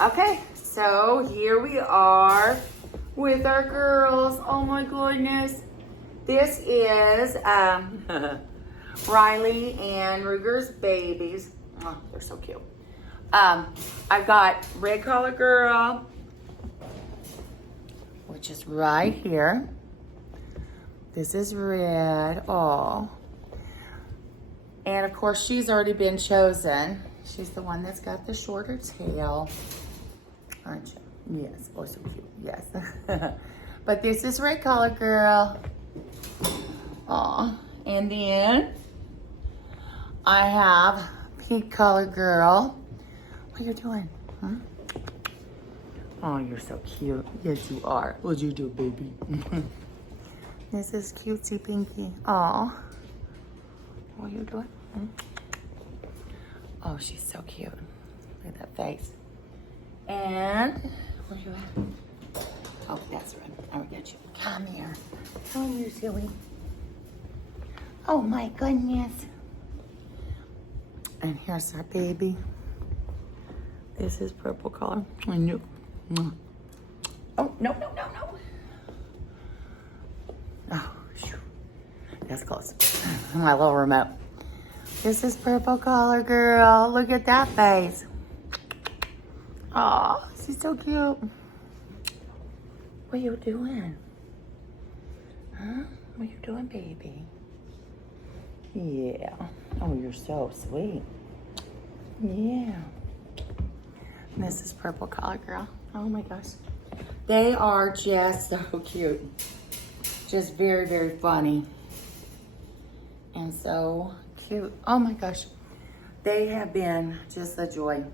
Okay, so here we are with our girls. Oh my goodness. This is Riley and Rugar's babies. Oh, they're so cute. I've got Red Collar Girl, which is right here. This is Red. Oh. And of course, she's already been chosen. She's the one that's got the shorter tail. Aren't you? Yes. Oh, so cute. Yes. But this is Red Collar Girl. Aw. And then I have Pink Collar Girl. What are you doing? Huh? Oh, you're so cute. Yes, you are. What'd you do, baby? This is cutesy Pinky. Aw. What are you doing? Hmm? Oh, she's so cute. Look at that face. And where you at? Oh, that's right. I will get you. Come here. Come here, silly. Oh my goodness. And here's our baby. This is Purple Collar. I knew. Oh, no. Oh, shoo. That's close. My little remote. This is Purple Collar Girl. Look at that face. Oh, she's so cute. What are you doing? Huh? What are you doing, baby? Yeah. Oh, you're so sweet. Yeah. This is Purple Collar Girl. Oh my gosh. They are just so cute. Just very, very funny. And so cute. Oh my gosh. They have been just a joy.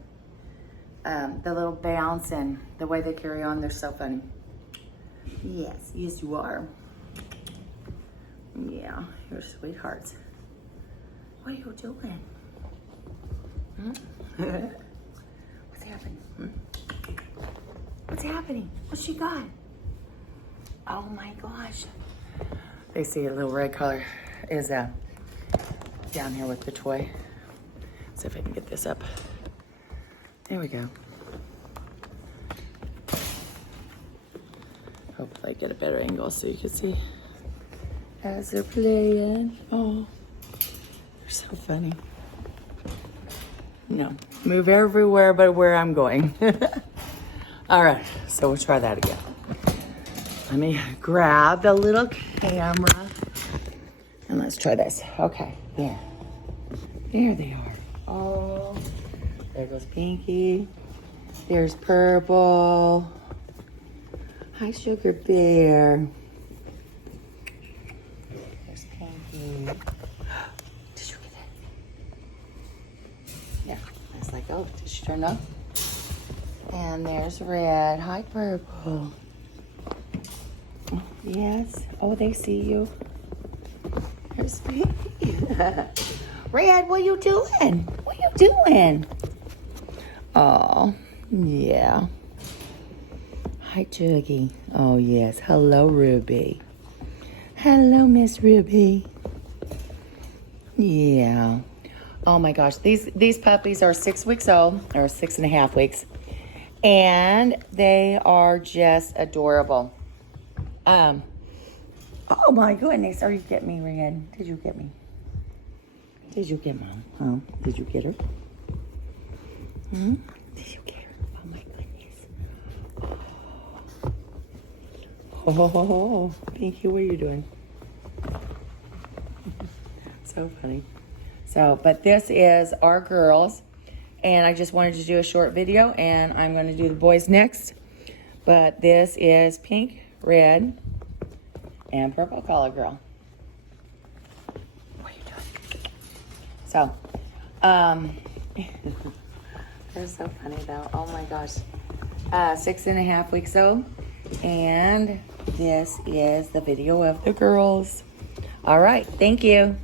The little bounce and the way they carry on, they're so funny. Yes, you are. Yeah, you're sweethearts. What are you doing? Hmm? What's happening? Hmm? What's happening? What's she got? Oh my gosh. They see a little Red Collar is down here with the toy. See if I can get this up. There we go. Hopefully I get a better angle so you can see as they're playing. Oh, they're so funny. No, move everywhere but where I'm going. All right, so we'll try that again. Let me grab the little camera and let's try this. Okay, there. There they are. Oh, there goes Pinky. There's Purple. Hi, Sugar Bear. There's Pinky. Did you get it? Yeah. I was like, oh, did she turn up? And there's Red. Hi, Purple. Yes. Oh, they see you. There's Pinky. Red, what you doing? What you doing? Oh, yeah. Hi, Juggy. Oh, yes. Hello, Ruby. Hello, Miss Ruby. Yeah. Oh, my gosh. These puppies are 6 weeks old, or 6.5 weeks. And they are just adorable. Oh, my goodness. Are you getting me, Red? Did you get me? Did you get Mom? Huh? Did you get her? Hmm? Did you get her? Oh, my goodness. Oh, Pinky, what are you doing? So funny. So, but this is our girls. And I just wanted to do a short video. And I'm going to do the boys next. But this is Pink, Red, and Purple Collar Girl. What are you doing? So, they're so funny though. Oh my gosh. 6.5 weeks old. And this is the video of the girls. All right. Thank you.